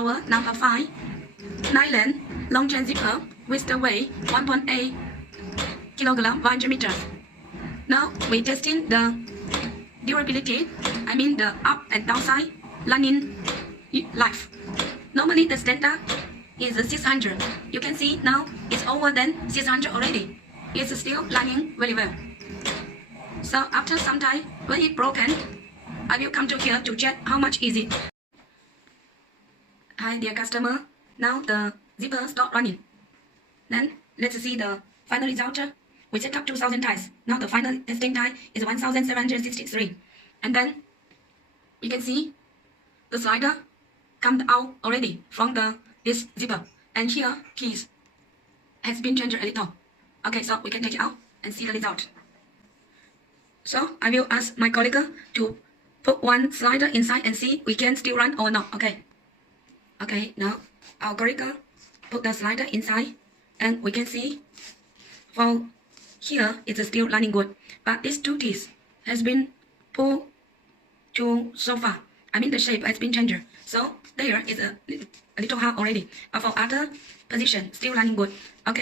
our number 5 nylon long chain zipper with the weight 1.8 kilogram per meter. Now we testing the durability, I mean the up and downside lining life. Normally the standard is 600. You can see now it's over than 600 already. It's still lining very well. So after some time, when it's broken, I will come to here to check how much is it. Hi dear customer, now the zipper stopped running. Then let's see the final result. We set up 2000 ties. Now the final testing tie is 1763. And then you can see the slider come out already from this zipper. And here keys has been changed a little. Okay, so we can take it out and see the result. So I will ask my colleague to put one slider inside and see we can still run or not. Okay. Okay, now our colleague put the slider inside and we can see for here it's still running good. But these two teeth has been pulled to so far. I mean the shape has been changed. So there is a little hard already. But for other position still running good. Okay.